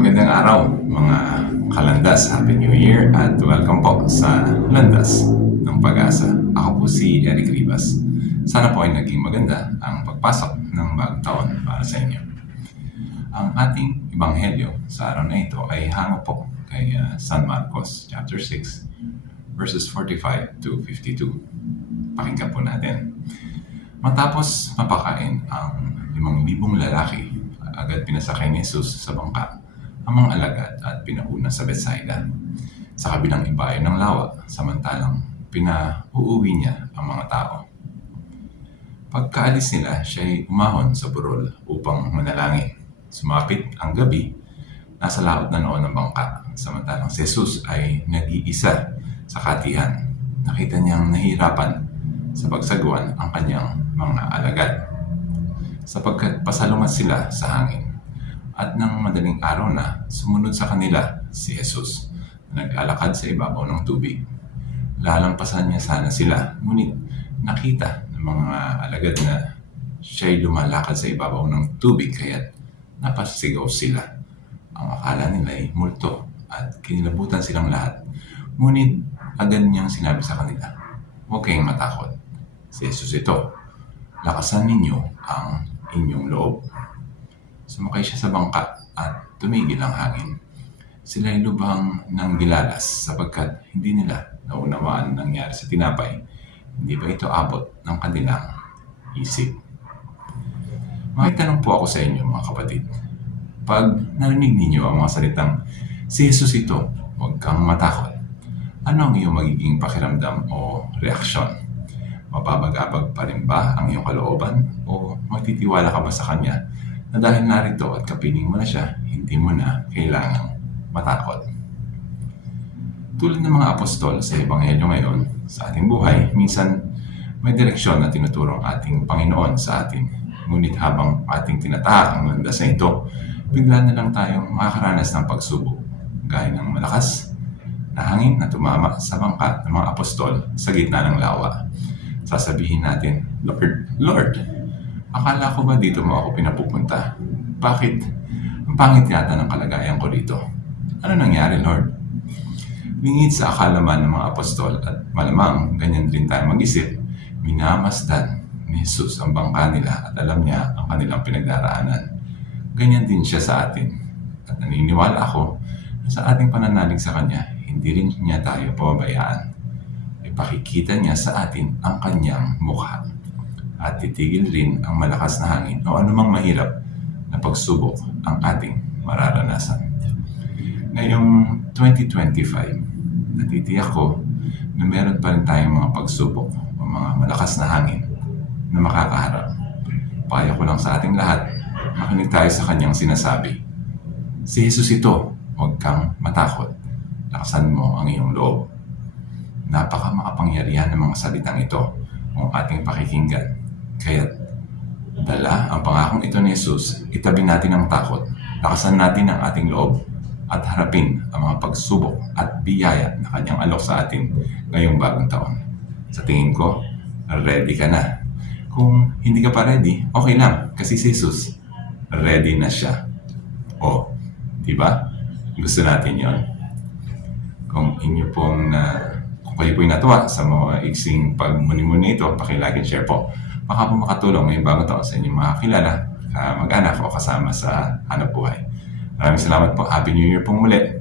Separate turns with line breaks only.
Magandang araw mga kalandas. Happy New Year at welcome po sa Landas ng Pag-asa. Ako po si Eric Rivas. Sana po ay naging maganda ang pagpasok ng bagong taon para sa inyo. Ang ating ebanghelyo sa araw na ito ay hango po kay uh, San Marcos chapter 6 verses 45 to 52. Pakinggan po natin. Matapos mapakain ang limang libong lalaki, agad pinasakay ni Jesus sa bangka ang mga alagad at pinauna sa Bethsaida. Sa kabilang ibayan ng lawa, samantalang pinauuwi niya ang mga tao. Pagkaalis nila, siya ay umahon sa burol upang manalangin. Sumapit ang gabi, nasa laot na noon ng bangka, samantalang si Jesus ay nag-iisa sa katihan. Nakita niyang nahirapan sa pagsagwan ang kanyang mga alagad sapagkat pasalumat sila sa hangin. At nang madaling araw na, sumunod sa kanila si Jesus na nag-alakad sa ibabaw ng tubig. Lalampasan niya sana sila, ngunit nakita ng mga alagad na siya'y lumalakad sa ibabaw ng tubig kaya't napasigaw sila. Ang akala nila ay multo at kinilabutan silang lahat. Ngunit agad niyang sinabi sa kanila, huwag kayong matakot. Si Jesus ito, lakasan ninyo ang inyong loob. Sumakay siya sa bangka at tumigil ang hangin. Sila lubhang nang gilalas sapagkat hindi nila naunawaan ang nangyari sa tinapay. Hindi ba ito abot ng kanilang isip? May tanong po ako sa inyo mga kapatid. Pag narinig ninyo ang mga salitang, si Jesus ito, huwag kang matakot. Ano ang iyong magiging pakiramdam o reaksyon? Mapapag-abag pa rin ba ang iyong kalooban? O magtitiwala ka ba sa Kanya na dahil narito at kapiling mo na siya, hindi mo na kailangang matakot? Tulad ng mga apostol sa Ebanghelyo ngayon, sa ating buhay, minsan may direksyon na tinuturo ang ating Panginoon sa atin. Ngunit habang ating tinatahak ang landas na ito, bigla na lang tayong makakaranas ng pagsubok, gaya ng malakas na hangin na tumama sa bangka ng mga apostol sa gitna ng lawa. Sasabihin natin, Lord, Lord, akala ko ba dito mo ako pinapupunta? Bakit? Ang pangit yata ng kalagayan ko dito. Ano nangyari, Lord? Lingid sa akalaman ng mga apostol at malamang ganyan din tayo mag-isip, minamasdan ni Jesus ang bangka nila at alam niya ang kanilang pinagdaraanan. Ganyan din siya sa atin. At naniniwala ako na sa ating pananalig sa Kanya, hindi rin niya tayo pababayaan. Ipakikita niya sa atin ang Kanyang mukha at titigil rin ang malakas na hangin o anumang mahirap na pagsubok ang ating mararanasan. Ngayong 2025, natitiyak ko na meron pa rin tayong mga pagsubok o mga malakas na hangin na makakaharap. Payo ko lang sa ating lahat, makinig tayo sa kanyang sinasabi. Si Jesus ito, huwag kang matakot. Lakasan mo ang iyong loob. Napaka makapangyarihan ng mga salitang ito ang ating pakikinggan. Kaya't dala ang pangakong ito ni Jesus, itabi natin ang takot, lakasan natin ang ating loob, at harapin ang mga pagsubok at biyaya na kanyang alok sa atin ngayong bagong taon. Sa tingin ko, ready ka na. Kung hindi ka pa ready, okay lang, kasi si Jesus, ready na siya. O, di ba? Gusto natin yon. Kung inyo pong na kung kayo po'y natuwa sa mga iksing pagmuni-muni ito, pakilike and share po. Baka po makatulong ngayong bagong taon sa inyong mga kilala, uh, mag-anak o kasama sa hanap buhay. Maraming salamat po. Happy New Year pong muli.